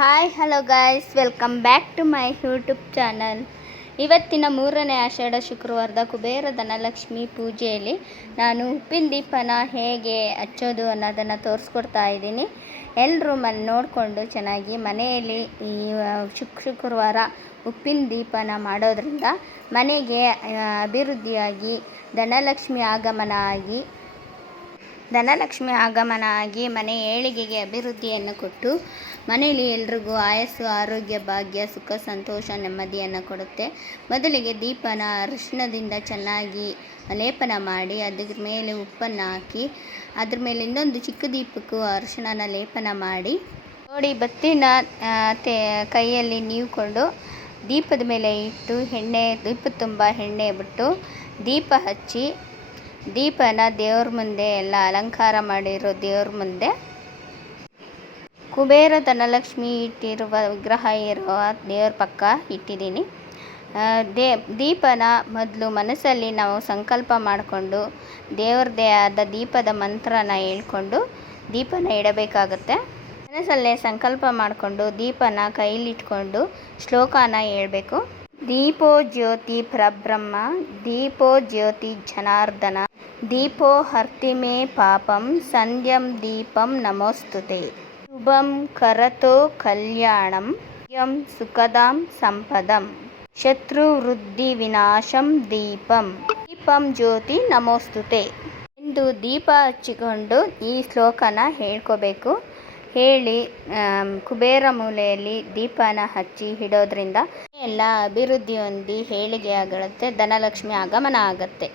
Hi hello guys, welcome back to my YouTube channel. ಇವತ್ತಿನ 3ನೇ ಆಷಾಢ ಶುಕ್ರವಾರದ ಕುಬೇರ ಧನಲಕ್ಷ್ಮಿ ಪೂಜೆಯಲ್ಲಿ ನಾನು ಉಪ್ಪಿನ ದೀಪನ ಹೇಗೆ ಹಚ್ಚೋದು ಅನ್ನೋದನ್ನು ತೋರಿಸ್ಕೊಡ್ತಾ ಇದ್ದೀನಿ. ಎಲ್ಲರೂ ನೋಡಿಕೊಂಡು ಚೆನ್ನಾಗಿ ಮನೆಯಲ್ಲಿ ಈ ಶುಕ್ರವಾರ ಉಪ್ಪಿನ ದೀಪನ ಮಾಡೋದ್ರಿಂದ ಮನೆಗೆ ಅಭಿವೃದ್ಧಿಯಾಗಿ ಧನಲಕ್ಷ್ಮಿ ಆಗಮನ ಆಗಿ ಮನೆ ಏಳಿಗೆಗೆ ಅಭಿವೃದ್ಧಿಯನ್ನು ಕೊಟ್ಟು ಮನೆಯಲ್ಲಿ ಎಲ್ರಿಗೂ ಆಯಸ್ಸು, ಆರೋಗ್ಯ, ಭಾಗ್ಯ, ಸುಖ, ಸಂತೋಷ, ನೆಮ್ಮದಿಯನ್ನು ಕೊಡುತ್ತೆ. ಮೊದಲಿಗೆ ದೀಪನ ಅರಿಶಿಣದಿಂದ ಚೆನ್ನಾಗಿ ಲೇಪನ ಮಾಡಿ ಅದ್ರ ಮೇಲೆ ಉಪ್ಪನ್ನು ಹಾಕಿ ಅದ್ರ ಮೇಲೆ ಇನ್ನೊಂದು ಚಿಕ್ಕ ದೀಪಕ್ಕೂ ಅರಿಶಿಣನ ಲೇಪನ ಮಾಡಿ ನೋಡಿ ಬತ್ತಿನ ಕೈಯಲ್ಲಿ ನೀವ್ಕೊಂಡು ದೀಪದ ಮೇಲೆ ಇಟ್ಟು ದೀಪದ ತುಂಬ ಎಣ್ಣೆ ಬಿಟ್ಟು ದೀಪ ಹಚ್ಚಿ ದೀಪನ ದೇವ್ರ ಮುಂದೆ ಎಲ್ಲ ಅಲಂಕಾರ ಮಾಡಿರೋ ದೇವ್ರ ಮುಂದೆ ಕುಬೇರ ಧನಲಕ್ಷ್ಮಿ ಇಟ್ಟಿರುವ ವಿಗ್ರಹ ಇರುವ ದೇವ್ರ ಪಕ್ಕ ಇಟ್ಟಿದ್ದೀನಿ. ದೀಪನ ಮೊದಲು ಮನಸ್ಸಲ್ಲಿ ನಾವು ಸಂಕಲ್ಪ ಮಾಡಿಕೊಂಡು ದೇವ್ರದ್ದೇ ಆದ ದೀಪದ ಮಂತ್ರನ ಹೇಳ್ಕೊಂಡು ದೀಪನ ಇಡಬೇಕಾಗುತ್ತೆ. ಮನಸ್ಸಲ್ಲೇ ಸಂಕಲ್ಪ ಮಾಡಿಕೊಂಡು ದೀಪನ ಕೈಲಿಟ್ಕೊಂಡು ಶ್ಲೋಕನ ಹೇಳಬೇಕು. ದೀಪೋ ಜ್ಯೋತಿ ಪರಬ್ರಹ್ಮ, ದೀಪೋ ಜ್ಯೋತಿ ಜನಾರ್ದನ, ದೀಪೋ ಹರ್ತಿಮೇ ಪಾಪಂ, ಸಂಧ್ಯಂ ದೀಪಂ ನಮೋಸ್ತುತೆ, ಶುಭಂ ಕರತೋ ಕಲ್ಯಾಣಂ, ಯಂ ಸುಖದಾಂ ಸಂಪದಂ, ಶತ್ರು ವೃದ್ಧಿ ವಿನಾಶಂ ದೀಪಂ ಜ್ಯೋತಿ ನಮೋಸ್ತುತೆ ಎಂದು ದೀಪ ಹಚ್ಚಿಕೊಂಡು ಈ ಶ್ಲೋಕನ ಹೇಳ್ಕೋಬೇಕು. ಹೇಳಿ ಕುಬೇರ ಮೂಲೆಯಲ್ಲಿ ದೀಪನ ಹಚ್ಚಿ ಇಡೋದ್ರಿಂದ ಎಲ್ಲ ಅಭಿವೃದ್ಧಿ ಹೊಂದಿ ಏಳಿಗೆ ಆಗುತ್ತೆ, ಧನಲಕ್ಷ್ಮಿ ಆಗಮನ ಆಗುತ್ತೆ.